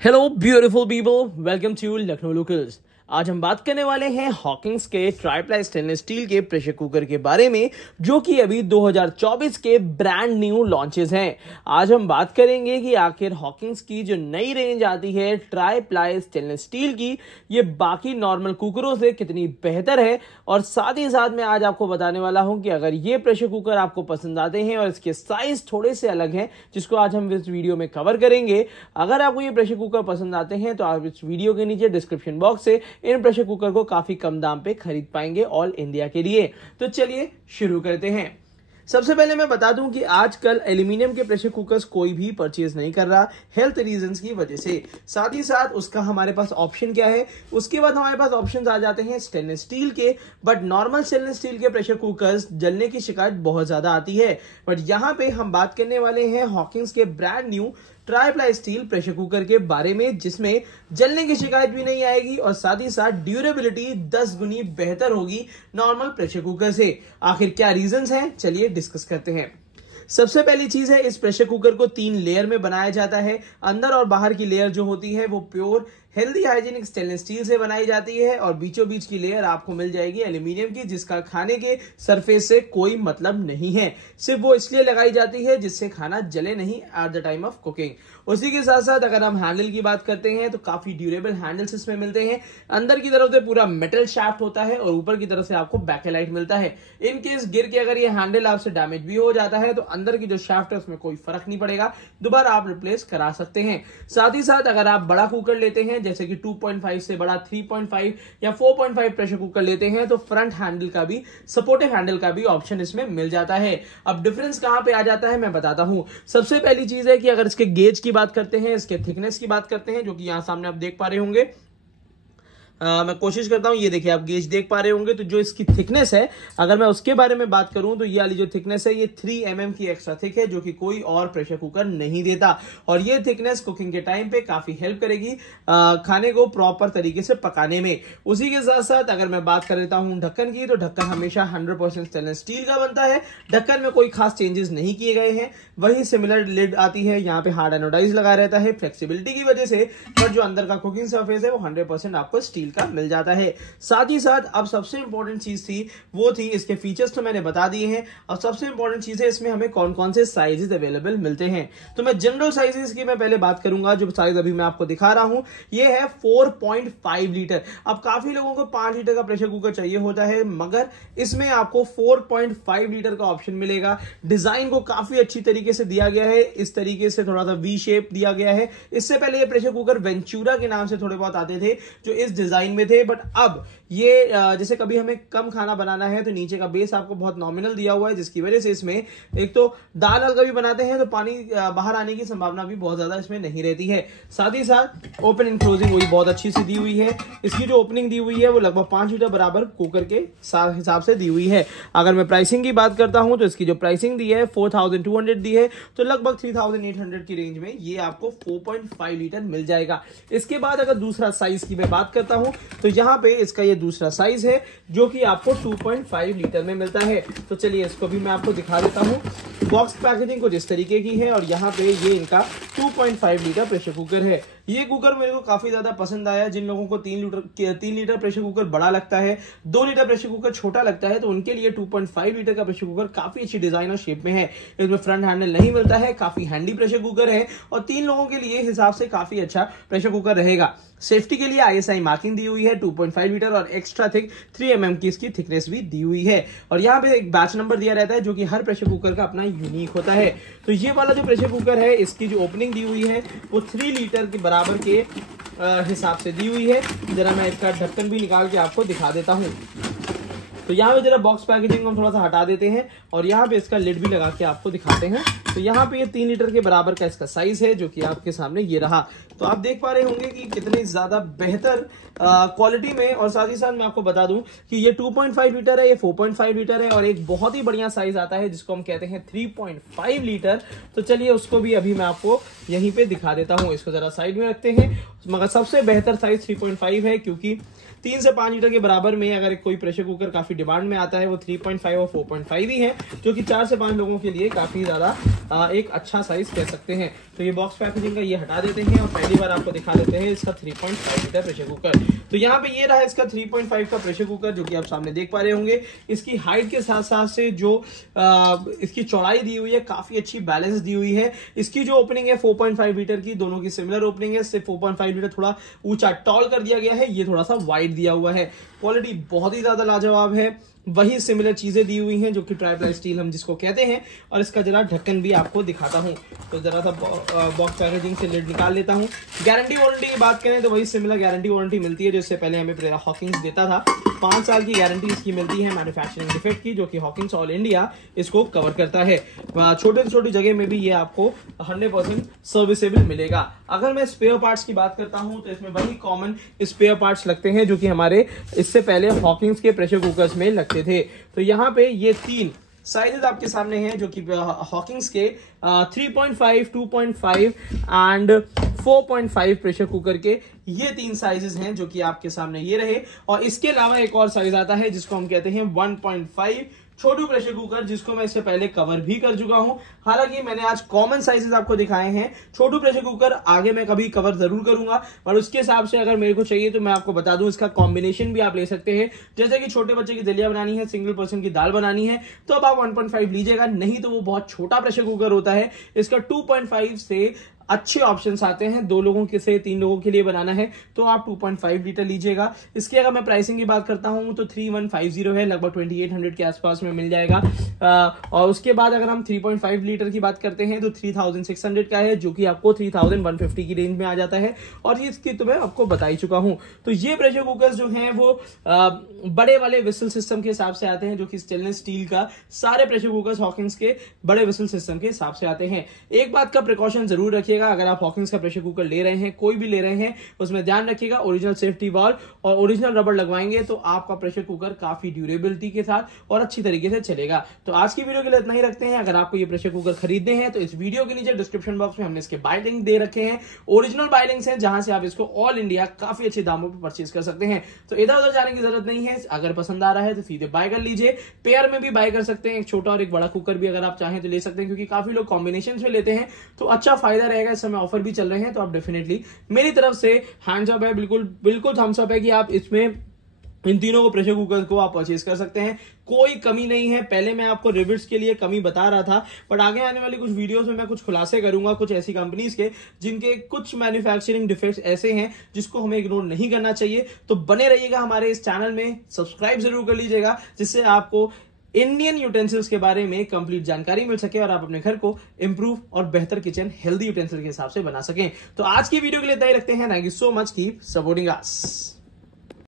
Hello beautiful people, welcome to Lucknow locals. आज हम बात करने वाले हैं हॉकिंस के ट्राइप्लाई स्टेनलेस स्टील के प्रेशर कुकर के बारे में, जो कि अभी 2024 के ब्रांड न्यू लॉन्चेस हैं। आज हम बात करेंगे कि आखिर हॉकिंस की जो नई रेंज आती है ट्राइप्लाई स्टेनलेस स्टील की, ये बाकी नॉर्मल कुकरों से कितनी बेहतर है। और साथ ही साथ मैं आज आपको बताने वाला हूं कि अगर ये प्रेशर कुकर आपको पसंद आते हैं और इसके साइज थोड़े से अलग हैं, जिसको आज हम इस वीडियो में कवर करेंगे। अगर आपको ये प्रेशर कुकर पसंद आते हैं तो आप इस वीडियो के नीचे डिस्क्रिप्शन बॉक्स से इन प्रेशर कुकर को काफी कम दाम पे खरीद पाएंगे ऑल इंडिया के लिए। तो चलिए शुरू करते हैं। सबसे पहले मैं बता दूं कि आजकल एल्यूमिनियम के प्रेशर कुकर्स कोई भी परचेज नहीं कर रहा, हेल्थ रीजंस की वजह से। साथ ही साथ उसका हमारे पास ऑप्शन क्या है, उसके बाद हमारे पास ऑप्शंस आ जाते हैं स्टेनलेस स्टील के। बट नॉर्मल स्टेनलेस स्टील के प्रेशर कुकर्स जलने की शिकायत बहुत ज्यादा आती है। बट यहाँ पे हम बात करने वाले हैं हॉकिंस के brand new tri-ply steel pressure cooker के बारे में, जिसमें जलने की शिकायत भी नहीं आएगी और साथ ही साथ ड्यूरेबिलिटी 10 गुनी बेहतर होगी नॉर्मल प्रेशर कुकर से। आखिर क्या रीजंस हैं, चलिए डिस्कस करते हैं। सबसे पहली चीज है, इस प्रेशर कुकर को 3 लेयर में बनाया जाता है। अंदर और बाहर की लेयर जो होती है वो pure healthy hygienic stainless steel से बनाई जाती है और बीचों बीच की लेयर आपको मिल जाएगी एल्यूमिनियम की, जिसका खाने के सरफेस से कोई मतलब नहीं है। सिर्फ वो इसलिए लगाई जाती है जिससे खाना जले नहीं at the time of cooking. उसी के साथ साथ अगर हम हैंडल की बात करते हैं तो काफी ड्यूरेबल हैंडल्स इसमें मिलते हैं। अंदर की तरफ से पूरा मेटल शाफ्ट होता है और ऊपर की तरफ से आपको बैकेलाइट मिलता है। इन केस गिर के अगर ये हैंडल आपसे डैमेज भी हो जाता है तो अंदर की जो शाफ्ट है उसमें कोई फर्क नहीं पड़ेगा, दोबारा आप रिप्लेस करा सकते हैं। साथ ही साथ अगर आप बड़ा कुकर लेते हैं, जैसे कि 2.5 से बड़ा 3.5 या 4.5 प्रेशर कुकर लेते हैं, तो फ्रंट हैंडल का भी, सपोर्टिव हैंडल का भी ऑप्शन इसमें मिल जाता है। अब डिफरेंस कहां पे आ जाता है मैं बताता हूं। सबसे पहली चीज है कि अगर इसके गेज की बात करते हैं, इसके थिकनेस की बात करते हैं, जो कि यहां सामने आप देख पा रहे होंगे। मैं कोशिश करता हूं, ये देखिए आप गेज देख पा रहे होंगे। तो जो इसकी थिकनेस है, अगर मैं उसके बारे में बात करूं तो ये वाली जो थिकनेस है ये 3 mm की एक्स्ट्रा थिक है, जो कि कोई और प्रेशर कुकर नहीं देता। और ये थिकनेस कुकिंग के टाइम पे काफी हेल्प करेगी खाने को प्रॉपर तरीके से पकाने में। उसी के साथ साथ अगर मैं बात कर लेता हूं ढक्कन की, तो ढक्कन हमेशा 100% स्टेनलेस स्टील का बनता है। ढक्कन में कोई खास चेंजेस नहीं किए गए हैं। वही सिमिलर लिड आती है, यहाँ पे हार्ड एनोडाइज लगा रहता है फ्लेक्सिबिलिटी की वजह से। पर जो अंदर का कुकिंग सरफेस है वो 100% आपको स्टील का मिल जाता है। साथ ही साथ अब सबसे इंपॉर्टेंट चीज थी, वो थी इसके फीचर्स तो मैंने बता दिए हैं। और सबसे इंपॉर्टेंट चीज है इसमें हमें कौन कौन से साइजेस अवेलेबल मिलते हैं। तो मैं जनरल साइजेस की मैं पहले बात करूंगा। जो साइज अभी मैं आपको दिखा रहा हूं ये है 4.5 लीटर। अब काफी लोगों को 5 लीटर का प्रेशर कुकर चाहिए होता है, मगर इसमें आपको 4.5 लीटर का ऑप्शन मिलेगा। डिजाइन को काफी अच्छी तरीके से दिया गया है, इस तरीके से थोड़ा सा वी शेप दिया गया है। इससे पहले ये प्रेशर कुकर वेंचूरा के नाम से थोड़े बहुत आते थे जो इस डिजाइन में थे। बट अब ये जैसे कभी हमें कम खाना बनाना है तो नीचे का बेस आपको बहुत नॉमिनल दिया हुआ है, जिसकी वजह से इसमें एक तो दाल कभी बनाते हैं तो पानी बाहर आने की संभावना भी बहुत ज्यादा इसमें नहीं रहती है। साथ ही साथ ओपन एंड क्लोजिंग वही बहुत अच्छी सी दी हुई है। इसकी जो ओपनिंग दी हुई है वो लगभग 5 लीटर बराबर कुकर के हिसाब से दी हुई है। अगर मैं प्राइसिंग की बात करता हूं तो इसकी जो प्राइसिंग दी है 4200 दी है, तो लगभग 3800 की रेंज में ये आपको 4.5 लीटर मिल जाएगा। इसके बाद अगर दूसरा साइज की मैं बात करता हूं तो यहाँ पे इसका ये दूसरा साइज है, जो कि आपको 2.5 लीटर में मिलता है। तो चलिए इसको भी मैं आपको दिखा देता हूं। बॉक्स पैकेजिंग कुछ इस तरीके की है और यहाँ पे ये इनका 2.5 लीटर प्रेशर कुकर है। ये कुकर मेरे को काफी ज्यादा पसंद आया। जिन लोगों को 3 लीटर प्रेशर कुकर बड़ा लगता है, 2 लीटर प्रेशर कुकर छोटा लगता है, तो उनके लिए 2.5 लीटर का प्रेशर कुकर काफी अच्छी डिजाइन और शेप में है। इसमें फ्रंट हैंडल नहीं मिलता है, काफी हैंडी प्रेशर कुकर है और 3 लोगों के लिए हिसाब से काफी अच्छा प्रेशर कुकर रहेगा। सेफ्टी के लिए ISI मार्किंग दी हुई है 2.5 लीटर और एक्स्ट्रा थिक 3 mm की इसकी थिकनेस भी दी हुई है। और यहाँ पे एक बैच नंबर दिया रहता है, जो कि हर प्रेशर कुकर का अपना यूनिक होता है। तो ये वाला जो प्रेशर कुकर है, इसकी जो ओपनिंग दी हुई है वो 3 लीटर के बराबर के हिसाब से दी हुई है। जरा मैं इसका ढक्कन भी निकाल के आपको दिखा देता हूँ। तो यहाँ पे जरा बॉक्स पैकेजिंग को हम थोड़ा सा हटा देते हैं और यहाँ पे इसका लिड भी लगा के आपको दिखाते हैं। तो यहाँ पे ये 3 लीटर के बराबर का इसका साइज है, जो कि आपके सामने ये रहा। तो आप देख पा रहे होंगे कि कितनी ज्यादा बेहतर क्वालिटी में। और साथ ही साथ मैं आपको बता दूं कि ये 2.5 लीटर है, ये 4.5 लीटर है और एक बहुत ही बढ़िया साइज आता है जिसको हम कहते हैं 3.5 लीटर। तो चलिए उसको भी अभी मैं आपको यहीं पे दिखा देता हूं। इसको जरा साइड में रखते हैं। मगर सबसे बेहतर साइज 3.5 है, क्योंकि 3 से 5 लीटर के बराबर में अगर कोई प्रेशर कुकर काफी डिमांड में आता है वो 3.5 और 4.5 ही है, जो कि 4 से 5 लोगों के लिए काफी ज्यादा एक अच्छा साइज कह सकते हैं। तो ये बॉक्स पैकेजिंग का ये हटा देते हैं और पहली बार आपको दिखा देते हैं इसका 3.5 लीटर प्रेशर कुकर। तो यहाँ पे ये रहा इसका 3.5 का प्रेशर कुकर, जो कि आप सामने देख पा रहे होंगे। इसकी हाइट के साथ साथ से जो इसकी चौड़ाई दी हुई है काफी अच्छी बैलेंस दी हुई है। इसकी जो ओपनिंग है 4.5 लीटर की, दोनों की सिमिलर ओपनिंग है, सिर्फ 4.5 लीटर थोड़ा ऊंचा टॉल कर दिया गया है, ये थोड़ा सा वाइड दिया हुआ है। क्वालिटी बहुत ही ज्यादा लाजवाब है, वही सिमिलर चीजें दी हुई हैं जो कि ट्राइप्लाई स्टील हम जिसको कहते हैं। और इसका जरा ढक्कन भी आपको दिखाता हूं, तो जरा सा बॉक्स पैकेजिंग से लिड निकाल लेता हूं। गारंटी वारंटी की बात करें तो वही सिमिलर गारंटी वारंटी मिलती है जो इससे पहले हमें हॉकिंग्स देता था। 5 साल की गारंटी इसकी मिलती है मैन्युफैक्चरिंग डिफेक्ट की, जो कि हॉकिंग्स ऑल इंडिया इसको कवर करता है। छोटे से छोटी जगह में भी ये आपको 100% सर्विसेबल मिलेगा। अगर मैं स्पेयर पार्ट्स की बात करता हूं तो इसमें वही कॉमन स्पेयर पार्ट्स लगते हैं जो कि हमारे इससे पहले हॉकिंग्स के प्रेशर कुकर्स में लगते थे। तो यहाँ पे ये 3 साइजेस आपके सामने हैं जो कि हॉकिंग्स के 3.5, 2.5 एंड 4.5 प्रेशर कुकर के ये 3 साइजेस हैं जो कि आपके सामने ये रहे। और इसके अलावा एक और साइज आता है जिसको हम कहते हैं 1.5 छोटू प्रेशर कुकर, जिसको मैं इससे पहले कवर भी कर चुका हूं। हालांकि मैंने आज कॉमन साइजेस आपको दिखाए हैं। छोटू प्रेशर कुकर आगे मैं कभी कवर जरूर करूंगा, पर उसके हिसाब से अगर मेरे को चाहिए तो मैं आपको बता दूं इसका कॉम्बिनेशन भी आप ले सकते हैं। जैसे कि छोटे बच्चे की दलिया बनानी है, सिंगल पर्सन की दाल बनानी है, तो अब आप 1.5 लीजिएगा, नहीं तो वो बहुत छोटा प्रेशर कुकर होता है। इसका 2.5 से अच्छे ऑप्शंस आते हैं। 2 लोगों के से 3 लोगों के लिए बनाना है तो आप 2.5 लीटर लीजिएगा। इसकी अगर मैं प्राइसिंग की बात करता हूं तो 3150 है, लगभग 2800 के आसपास में मिल जाएगा। और उसके बाद अगर हम 3.5 लीटर की बात करते हैं तो 3600 का है, जो कि आपको 3150 की रेंज में आ जाता है। और ये इसकी तो मैं आपको बता ही चुका हूं। तो ये प्रेशर कुकर जो हैं वो बड़े वाले विसल सिस्टम के हिसाब से आते हैं, जो कि स्टेनलेस स्टील का सारे प्रेशर कुकर हॉकिंग्स के बड़े विसल सिस्टम के हिसाब से आते हैं। एक बात का प्रिकॉशन जरूर रखिएगा, अगर आप हॉकिंग्स का प्रेशर कुकर ले रहे हैं, कोई भी ले रहे हैं, उसमें ध्यान रखिएगा ओरिजिनल सेफ्टी वाल्व और ओरिजिनल रबर लगवाएंगे तो आपका प्रेशर कुकर काफी ड्यूरेबिलिटी के साथ और अच्छी तरीके से चलेगा। तो आज की वीडियो के लिए इतना ही रखते हैं। अगर आपको ये प्रेशर कुकर खरीदने हैं तो इस वीडियो के नीचे डिस्क्रिप्शन बॉक्स में हमने इसके बाय लिंक दे रखे हैं, ओरिजिनल बाय लिंक्स हैं, जहां से आप इसको ऑल इंडिया काफी अच्छे दामों पर परचेज कर सकते हैं। तो इधर उधर जाने की जरूरत नहीं है, अगर पसंद आ रहा है तो सीधे बाय कर लीजिए। पेयर में भी बाय कर सकते हैं, एक छोटा और एक बड़ा कुकर भी अगर आप चाहें तो ले सकते हैं, क्योंकि काफी लोग कॉम्बिनेशन में लेते हैं तो अच्छा फायदा रहेगा। इस समय ऑफर भी चल रहे हैं, तो आप डेफिनेटली मेरी तरफ से हैंड्स अप है, बिल्कुल थम्स अप है कि आप इसमें इन तीनों को प्रेशर कुकर को आप परचेज कर सकते हैं। कोई कमी नहीं है। पहले मैं आपको रिविट्स के लिए कमी बता रहा था, बट आगे आने वाली कुछ वीडियोस में मैं कुछ खुलासे करूंगा कुछ ऐसी कंपनीज के जिनके कुछ मैन्युफैक्चरिंग डिफेक्ट्स ऐसे हैं जिसको हमें इग्नोर नहीं करना चाहिए। तो बने रहिएगा हमारे इस चैनल में, सब्सक्राइब जरूर कर लीजिएगा, जिससे आपको इंडियन यूटेंसिल्स के बारे में कंप्लीट जानकारी मिल सके और आप अपने घर को इंप्रूव और बेहतर किचन हेल्दी यूटेंसिल के हिसाब से बना सकें। तो आज की वीडियो के लिए इतना ही रखते हैं। Thank you so much, keep supporting us.